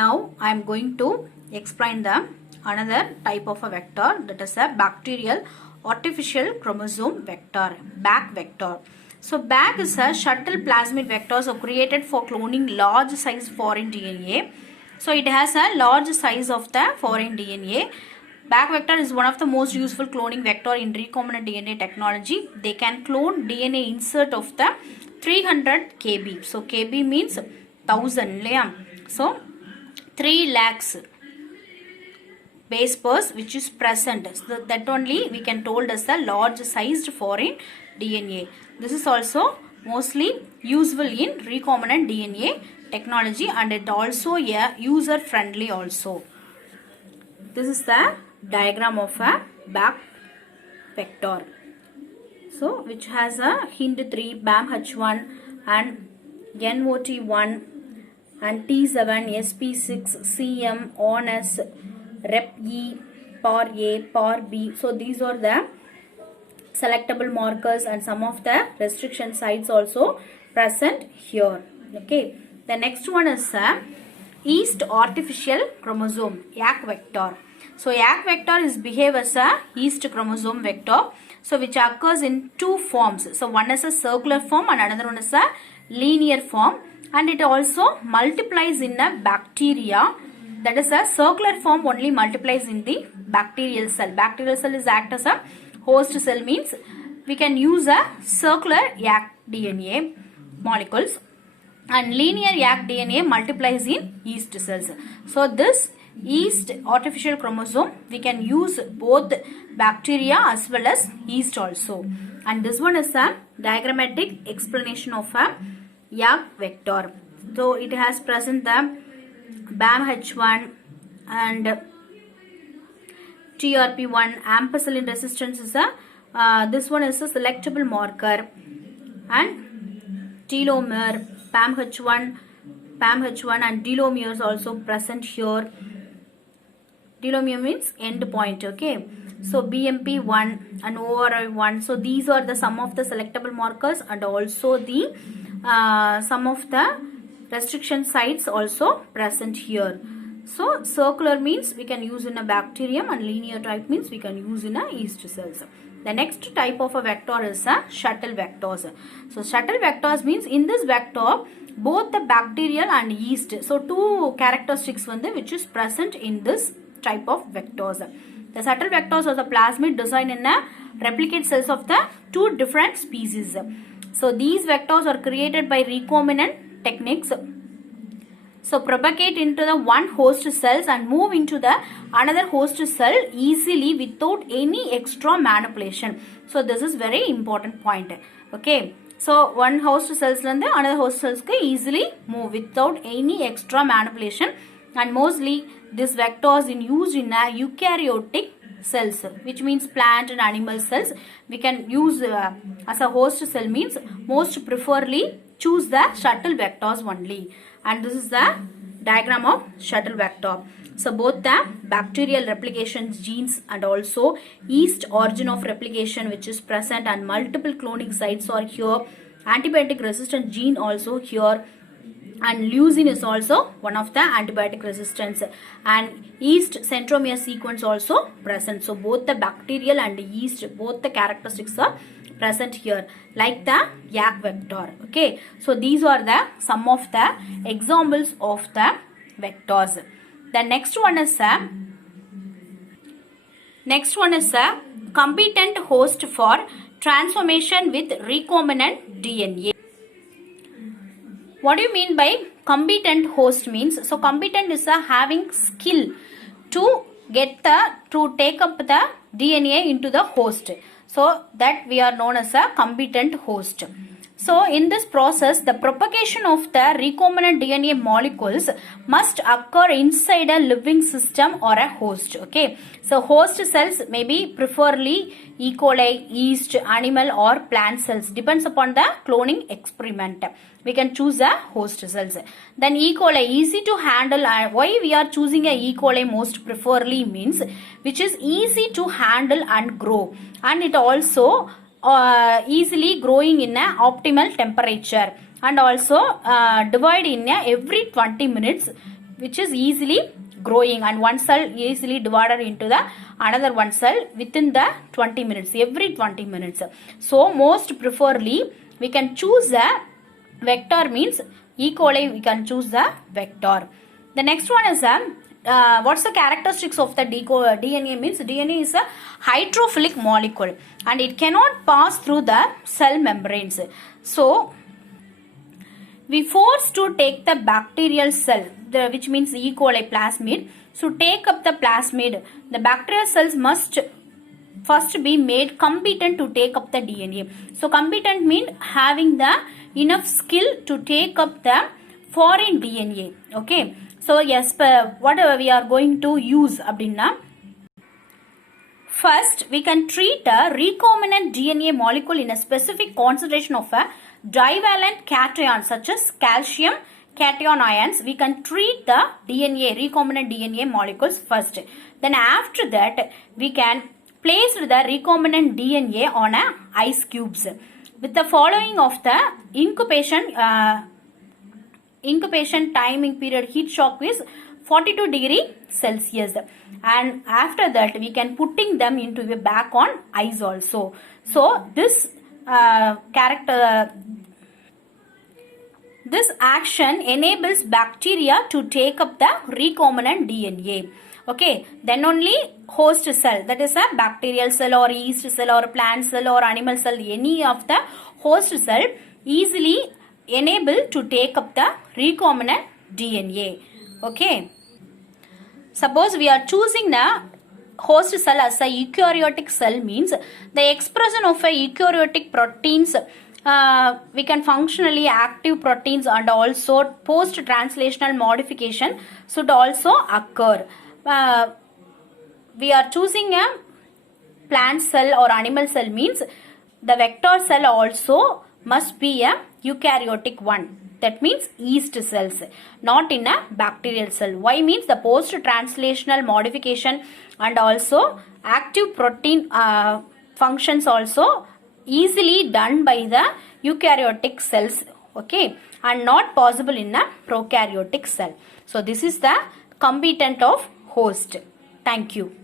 Now I am going to explain the another type of a vector, that is a bacterial artificial chromosome vector, BAC vector. So BAC is a shuttle plasmid vector created for cloning large size foreign DNA. So it has a large size of the foreign DNA. BAC vector is one of the most useful cloning vector in recombinant DNA technology. They can clone DNA insert of the 300 kb. So kb means 1000. So 3 lakhs base pairs which is present. So that only we can told as the large sized foreign DNA. This is also mostly useful in recombinant DNA technology, and it also a user friendly also. This is the diagram of a BAC vector. So which has a hint 3 BAMH1 and NOT1 and T7 SP6 CM ONS Rep E PAR A PAR B. So these are the selectable markers and some of the restriction sites also present here. Okay. The next one is yeast artificial chromosome, YAC vector. So YAC vector is behave as a yeast chromosome vector. So which occurs in two forms. So one is a circular form and another one is a linear form, and it also multiplies in a bacteria. That is a circular form only multiplies in the bacterial cell. Bacterial cell is act as a host cell, means we can use a circular YAC DNA molecules, and linear YAC DNA multiplies in yeast cells. So this yeast artificial chromosome we can use both bacteria as well as yeast also. And this one is a diagrammatic explanation of a YAC vector. So it has present the BAMH1 and TRP1. Ampicillin resistance is a this one is a selectable marker, and telomere PAMH1 and telomeres also present here. Telomere means end point. Okay. So BMP1 and ORI1. So these are the some of the selectable markers, and also the some of the restriction sites also present here. So circular means we can use in a bacterium, and linear type means we can use in a yeast cells. The next type of a vector is a shuttle vectors. So shuttle vectors means in this vector both the bacterial and yeast. So two characteristics which is present in this type of vectors. The shuttle vectors are the plasmid designed in a replicate cells of the two different species. So these vectors are created by recombinant techniques. So propagate into the one host cells and move into the another host cell easily without any extra manipulation. So this is very important point. Okay. So one host cells and another host cells can easily move without any extra manipulation, and mostly this vectors in used in a eukaryotic cells, which means plant and animal cells. We can use as a host cell, means most preferably choose the shuttle vectors only. And this is the diagram of shuttle vector. So both the bacterial replication genes and also yeast origin of replication which is present, and multiple cloning sites are here. Antibiotic resistant gene also here, and leucine is also one of the antibiotic resistance, and yeast centromere sequence also present. So both the bacterial and yeast, both the characteristics are present here, like the YAC vector. Okay, so these are the some of the examples of the vectors. The next one is a competent host for transformation with recombinant DNA. What do you mean by competent host means? So competent is a having skill to get to take up the DNA into the host. So that we are known as a competent host. So in this process, the propagation of the recombinant DNA molecules must occur inside a living system or a host. Okay. So host cells may be preferably E. coli, yeast, animal or plant cells. Depends upon the cloning experiment. We can choose a host cells. Then E. coli, easy to handle. Why we are choosing a E. coli most preferably means which is easy to handle and grow. And it also easily growing in a optimal temperature, and also divide in every 20 minutes which is easily growing, and one cell easily divided into the another one cell within the 20 minutes, every 20 minutes. So most preferably we can choose the vector, means E. coli we can choose the vector. The next one is what's the characteristics of the DNA, means DNA is a hydrophilic molecule and it cannot pass through the cell membranes. So we forced to take the bacterial cell, which means E. coli plasmid. So take up the plasmid, the bacterial cells must first be made competent to take up the DNA. So competent means having the enough skill to take up the foreign DNA. Okay. So yes, what we are going to use abdinna. First, we can treat a recombinant DNA molecule in a specific concentration of a divalent cation such as calcium cation ions. We can treat the DNA, recombinant DNA molecules first. Then after that, we can place the recombinant DNA on a ice cubes. With the following of the incubation timing period, heat shock is 42 degree Celsius, and after that we can putting them into the back on ice also. So this this action enables bacteria to take up the recombinant DNA. Okay, then only host cell, that is a bacterial cell or yeast cell or plant cell or animal cell, any of the host cell easily enable to take up the recombinant DNA. Okay. Suppose we are choosing the host cell as a eukaryotic cell, means the expression of a eukaryotic proteins, we can functionally active proteins and also post-translational modification should also occur. We are choosing a plant cell or animal cell, means the vector cell also must be a eukaryotic one. That means yeast cells, not in a bacterial cell. Why? Means the post-translational modification and also active protein functions also easily done by the eukaryotic cells, okay, and not possible in a prokaryotic cell. So this is the competent of host. Thank you.